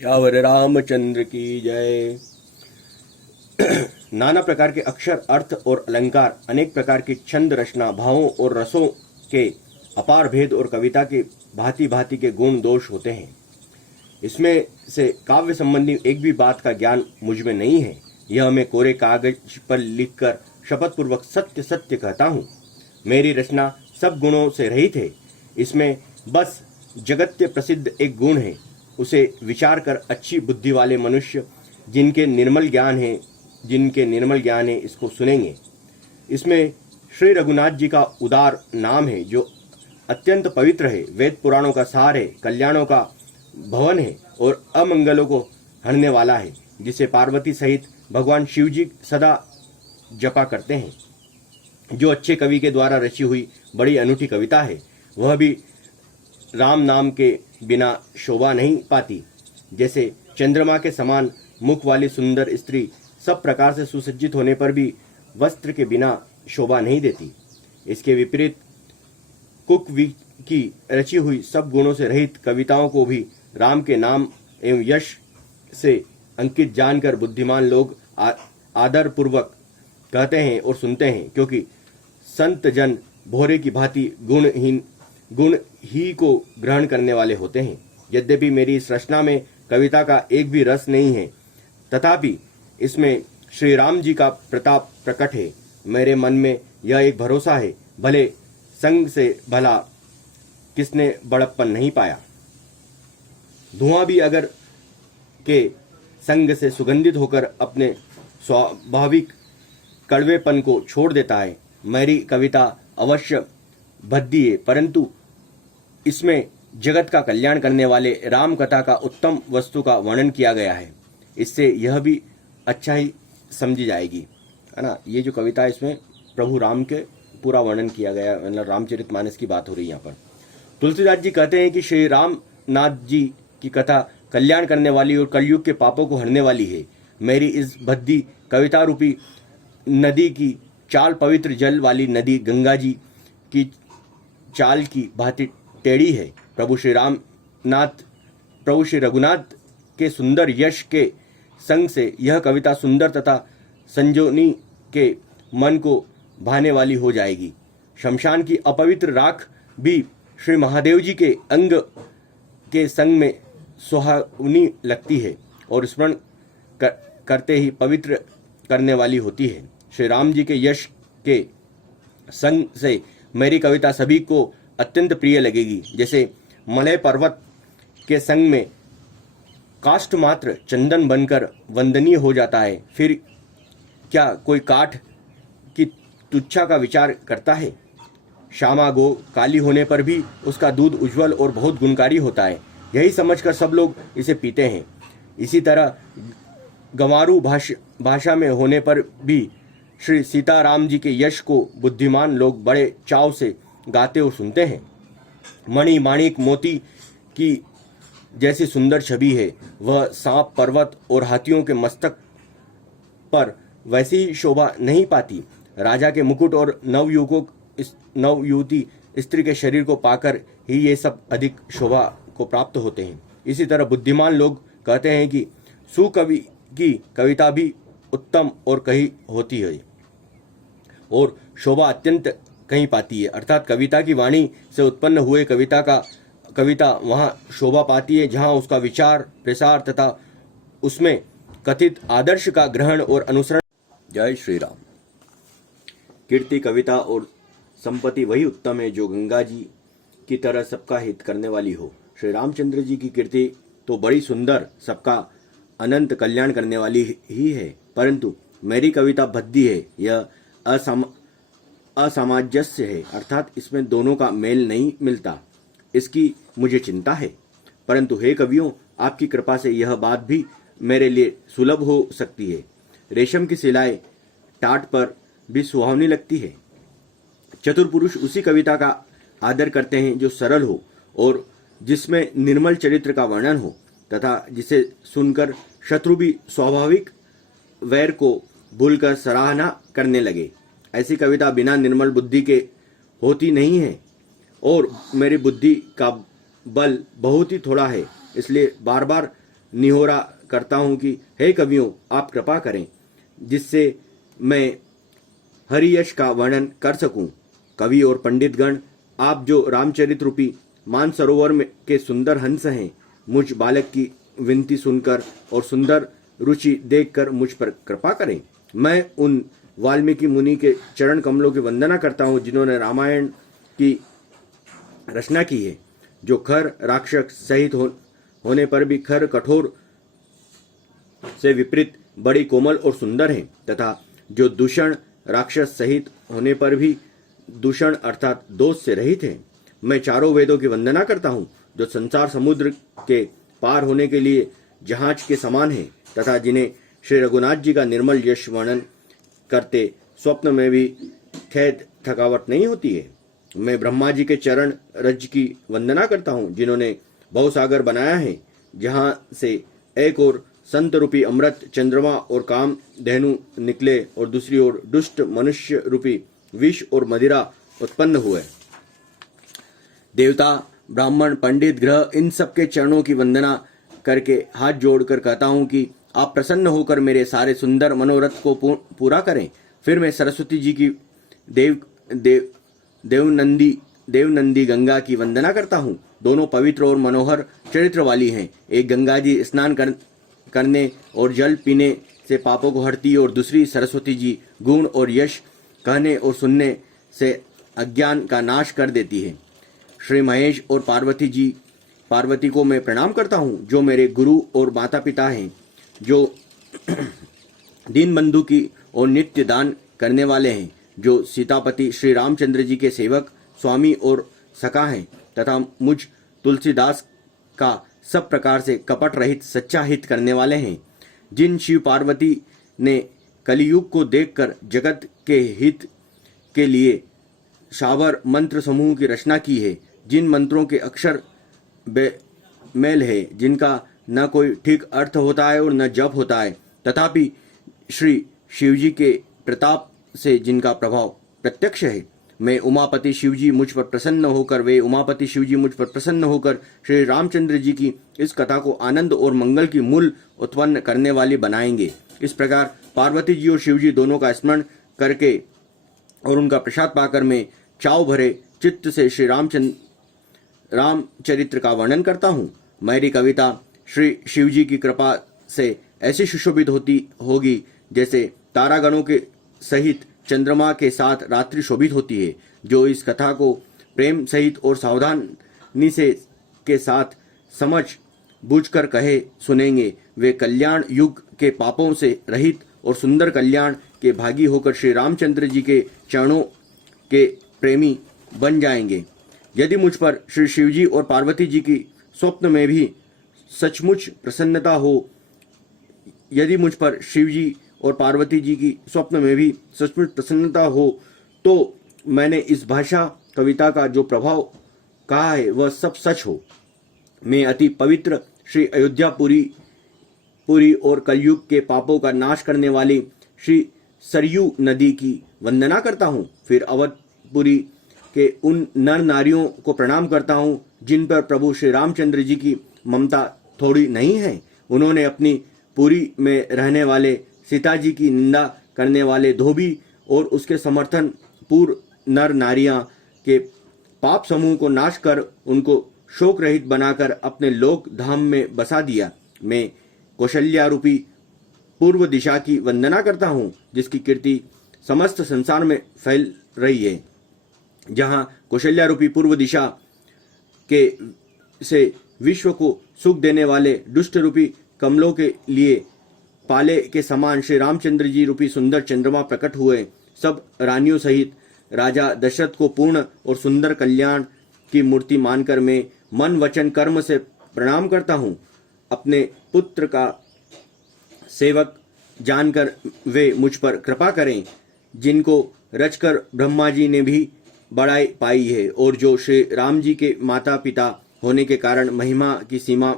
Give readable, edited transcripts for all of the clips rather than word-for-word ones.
श्यावर रामचंद्र की जय। नाना प्रकार के अक्षर, अर्थ और अलंकार, अनेक प्रकार की छंद रचना, भावों और रसों के अपार भेद और कविता के भांति भांति के गुण दोष होते हैं। इसमें से काव्य संबंधी एक भी बात का ज्ञान मुझ में नहीं है। यह मैं कोरे कागज पर लिखकर शपथ पूर्वक सत्य सत्य कहता हूँ। मेरी रचना सब गुणों से रहित है। इसमें बस जगत्य प्रसिद्ध एक गुण है। उसे विचार कर अच्छी बुद्धि वाले मनुष्य जिनके निर्मल ज्ञान है इसको सुनेंगे। इसमें श्री रघुनाथ जी का उदार नाम है जो अत्यंत पवित्र है, वेद पुराणों का सार है, कल्याणों का भवन है और अमंगलों को हरने वाला है, जिसे पार्वती सहित भगवान शिव जी सदा जपा करते हैं। जो अच्छे कवि के द्वारा रची हुई बड़ी अनूठी कविता है, वह भी राम नाम के बिना शोभा नहीं पाती। जैसे चंद्रमा के समान मुख वाली सुंदर स्त्री सब प्रकार से सुसज्जित होने पर भी वस्त्र के बिना शोभा नहीं देती, इसके विपरीत कुकवी की रची हुई सब गुणों से रहित कविताओं को भी राम के नाम एवं यश से अंकित जानकर बुद्धिमान लोग आदर पूर्वक कहते हैं और सुनते हैं, क्योंकि संत जन भोरे की भांति गुण ही को ग्रहण करने वाले होते हैं। यद्यपि मेरी इस रचना में कविता का एक भी रस नहीं है, तथापि इसमें श्री राम जी का प्रताप प्रकट है। मेरे मन में यह एक भरोसा है, भले संग से भला किसने बड़प्पन नहीं पाया। धुआं भी अगर के संग से सुगंधित होकर अपने स्वाभाविक कड़वेपन को छोड़ देता है। मेरी कविता अवश्य भद्दी है, परंतु इसमें जगत का कल्याण करने वाले राम कथा का उत्तम वस्तु का वर्णन किया गया है। इससे यह भी अच्छा ही समझी जाएगी, है ना। ये जो कविता है इसमें प्रभु राम के पूरा वर्णन किया गया, मतलब रामचरितमानस की बात हो रही है यहाँ पर। तुलसीदास जी कहते हैं कि श्री रामनाथ जी की कथा कल्याण करने वाली और कलयुग के पापों को हरने वाली है। मेरी इस भद्दी कविता रूपी नदी की चाल पवित्र जल वाली नदी गंगा जी की चाल की भांति टेढ़ी है। प्रभु श्री रघुनाथ के सुंदर यश के संग से यह कविता सुंदर तथा संजोनी के मन को भाने वाली हो जाएगी। शमशान की अपवित्र राख भी श्री महादेव जी के अंग के संग में सुहावनी लगती है और स्मरण करते ही पवित्र करने वाली होती है। श्री राम जी के यश के संग से मेरी कविता सभी को अत्यंत प्रिय लगेगी। जैसे मलय पर्वत के संग में काष्ठ मात्र चंदन बनकर वंदनीय हो जाता है, फिर क्या कोई काठ की तुच्छा का विचार करता है। श्यामा गो काली होने पर भी उसका दूध उज्जवल और बहुत गुणकारी होता है, यही समझकर सब लोग इसे पीते हैं। इसी तरह गंवारू भाषा में होने पर भी श्री सीताराम जी के यश को बुद्धिमान लोग बड़े चाव से गाते और सुनते हैं। मणि माणिक मोती की जैसी सुंदर छवि है, वह सांप, पर्वत और हाथियों के मस्तक पर वैसी ही शोभा नहीं पाती। राजा के मुकुट और नवयुवती स्त्री के शरीर को पाकर ही ये सब अधिक शोभा को प्राप्त होते हैं। इसी तरह बुद्धिमान लोग कहते हैं कि सुकवि की कविता भी उत्तम और कही होती है और शोभा अत्यंत कहीं पाती है, अर्थात कविता की वाणी से उत्पन्न हुए कविता वहाँ शोभा पाती है जहाँ उसका विचार प्रसार तथा उसमें कथित आदर्श का ग्रहण और अनुसरण। जय श्री राम। कीर्ति, कविता और संपत्ति वही उत्तम है जो गंगा जी की तरह सबका हित करने वाली हो। श्री रामचंद्र जी की कीर्ति तो बड़ी सुंदर, सबका अनंत कल्याण करने वाली ही है, परंतु मेरी कविता भद्दी है, यह असामंजस्य है, अर्थात इसमें दोनों का मेल नहीं मिलता। इसकी मुझे चिंता है, परंतु हे कवियों, आपकी कृपा से यह बात भी मेरे लिए सुलभ हो सकती है। रेशम की सिलाई टाट पर भी सुहावनी लगती है। चतुर पुरुष उसी कविता का आदर करते हैं जो सरल हो और जिसमें निर्मल चरित्र का वर्णन हो तथा जिसे सुनकर शत्रु भी स्वाभाविक वैर को भूलकर सराहना करने लगे। ऐसी कविता बिना निर्मल बुद्धि के होती नहीं है और मेरी बुद्धि का बल बहुत ही थोड़ा है, इसलिए बार बार निहोरा करता हूँ कि हे कवियों, आप कृपा करें जिससे मैं हरियश का वर्णन कर सकूं। कवि और पंडितगण, आप जो रामचरित रूपी मानसरोवर में के सुंदर हंस हैं, मुझ बालक की विनती सुनकर और सुंदर रुचि देखकर मुझ पर कृपा करें। मैं उन वाल्मीकि मुनि के चरण कमलों की वंदना करता हूँ जिन्होंने रामायण की रचना की है, जो खर राक्षस सहित होने पर भी खर कठोर से विपरीत बड़ी कोमल और सुंदर हैं, तथा जो दूषण राक्षस सहित होने पर भी दूषण अर्थात दोष से रहित हैं। मैं चारों वेदों की वंदना करता हूँ जो संसार समुद्र के पार होने के लिए जहाज के समान है, तथा जिन्हें श्री रघुनाथ जी का निर्मल यश वर्णन करते स्वप्न में भी खेद थकावट नहीं होती है। मैं ब्रह्मा जी के चरण रज की वंदना करता हूँ जिन्होंने भवसागर बनाया है, जहाँ से एक ओर संत रूपी अमृत चंद्रमा और काम धेनु निकले और दूसरी ओर दुष्ट मनुष्य रूपी विष और मदिरा उत्पन्न हुए। देवता, ब्राह्मण, पंडित, ग्रह, इन सबके चरणों की वंदना करके हाथ जोड़कर कहता हूँ कि आप प्रसन्न होकर मेरे सारे सुंदर मनोरथ को पूरा करें। फिर मैं सरस्वती जी की देवनंदी गंगा की वंदना करता हूँ। दोनों पवित्र और मनोहर चरित्र वाली हैं। एक गंगा जी स्नान करने और जल पीने से पापों को हरती और दूसरी सरस्वती जी गुण और यश कहने और सुनने से अज्ञान का नाश कर देती है। श्री महेश और पार्वती को मैं प्रणाम करता हूँ जो मेरे गुरु और माता पिता हैं, जो दीन बंधु की और नित्य दान करने वाले हैं, जो सीतापति श्री रामचंद्र जी के सेवक, स्वामी और सखा हैं, तथा मुझ तुलसीदास का सब प्रकार से कपट रहित सच्चा हित करने वाले हैं। जिन शिव पार्वती ने कलियुग को देखकर जगत के हित के लिए शावर मंत्र समूह की रचना की है, जिन मंत्रों के अक्षर बेमेल है, जिनका न कोई ठीक अर्थ होता है और न जप होता है, तथापि श्री शिवजी के प्रताप से जिनका प्रभाव प्रत्यक्ष है, वे उमापति शिवजी मुझ पर प्रसन्न होकर श्री रामचंद्र जी की इस कथा को आनंद और मंगल की मूल उत्पन्न करने वाली बनाएंगे। इस प्रकार पार्वती जी और शिवजी दोनों का स्मरण करके और उनका प्रसाद पाकर मैं चाव भरे चित्त से श्री रामचरित्र का वर्णन करता हूँ। मेरी कविता श्री शिवजी की कृपा से ऐसी सुशोभित होगी जैसे तारागणों के सहित चंद्रमा के साथ रात्रि शोभित होती है। जो इस कथा को प्रेम सहित और सावधानी के साथ समझ बूझकर कहे सुनेंगे, वे कल्याण युग के पापों से रहित और सुंदर कल्याण के भागी होकर श्री रामचंद्र जी के चरणों के प्रेमी बन जाएंगे। यदि मुझ पर श्री शिवजी और पार्वती जी की स्वप्न में भी सचमुच प्रसन्नता हो, तो मैंने इस भाषा कविता का जो प्रभाव कहा है वह सब सच हो। मैं अति पवित्र श्री अयोध्यापुरी और कलयुग के पापों का नाश करने वाली श्री सरयू नदी की वंदना करता हूँ। फिर अवधपुरी के उन नर नारियों को प्रणाम करता हूँ जिन पर प्रभु श्री रामचंद्र जी की ममता थोड़ी नहीं है। उन्होंने अपनी पुरी में रहने वाले सीता जी की निंदा करने वाले धोबी और उसके समर्थन पूर्व नर नारियां के पाप समूह को नाश कर उनको शोक रहित बनाकर अपने लोक धाम में बसा दिया। मैं कौशल्या रूपी पूर्व दिशा की वंदना करता हूँ जिसकी कीर्ति समस्त संसार में फैल रही है। जहाँ कौशल्या रूपी पूर्व दिशा के से विश्व को सुख देने वाले दुष्ट रूपी कमलों के लिए पाले के समान श्री रामचंद्र जी रूपी सुंदर चंद्रमा प्रकट हुए। सब रानियों सहित राजा दशरथ को पूर्ण और सुंदर कल्याण की मूर्ति मानकर मैं मन वचन कर्म से प्रणाम करता हूँ। अपने पुत्र का सेवक जानकर वे मुझ पर कृपा करें, जिनको रचकर ब्रह्मा जी ने भी बड़ाई पाई है और जो श्री राम जी के माता पिता होने के कारण महिमा की सीमा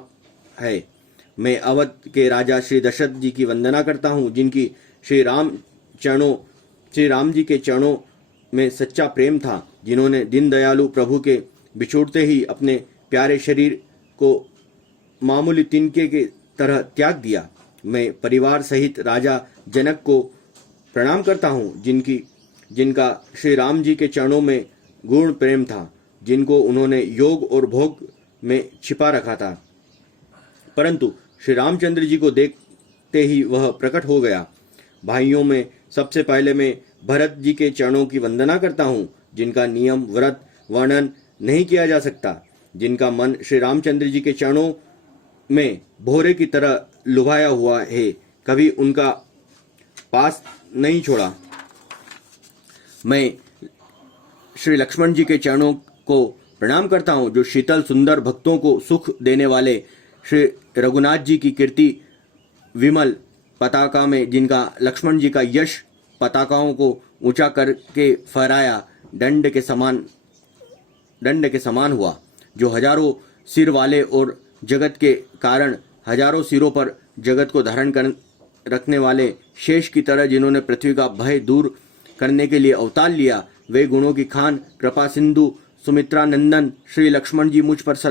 है। मैं अवध के राजा श्री दशरथ जी की वंदना करता हूँ जिनकी श्री राम जी के चरणों में सच्चा प्रेम था, जिन्होंने दीन दयालु प्रभु के बिछुड़ते ही अपने प्यारे शरीर को मामूली तिनके के तरह त्याग दिया। मैं परिवार सहित राजा जनक को प्रणाम करता हूँ, जिनका श्री राम जी के चरणों में गुण प्रेम था, जिनको उन्होंने योग और भोग में छिपा रखा था, परंतु श्री रामचंद्र जी को देखते ही वह प्रकट हो गया। भाइयों में सबसे पहले मैं भरत जी के चरणों की वंदना करता हूँ, जिनका नियम व्रत वर्णन नहीं किया जा सकता, जिनका मन श्री रामचंद्र जी के चरणों में भोरे की तरह लुभाया हुआ है, कभी उनका पास नहीं छोड़ा। मैं श्री लक्ष्मण जी के चरणों को प्रणाम करता हूँ, जो शीतल सुंदर भक्तों को सुख देने वाले, श्री रघुनाथ जी की कीर्ति विमल पताका में जिनका लक्ष्मण जी का यश पताकाओं को ऊंचा करके फहराया दंड के समान हुआ, जो हजारों सिर वाले और जगत के कारण हजारों सिरों पर जगत को धारण कर रखने वाले शेष की तरह जिन्होंने पृथ्वी का भय दूर करने के लिए अवतार लिया, वे गुणों की खान कृपा सिंधु सुमित्रा नंदन श्री लक्ष्मण जी मुझ पर सदा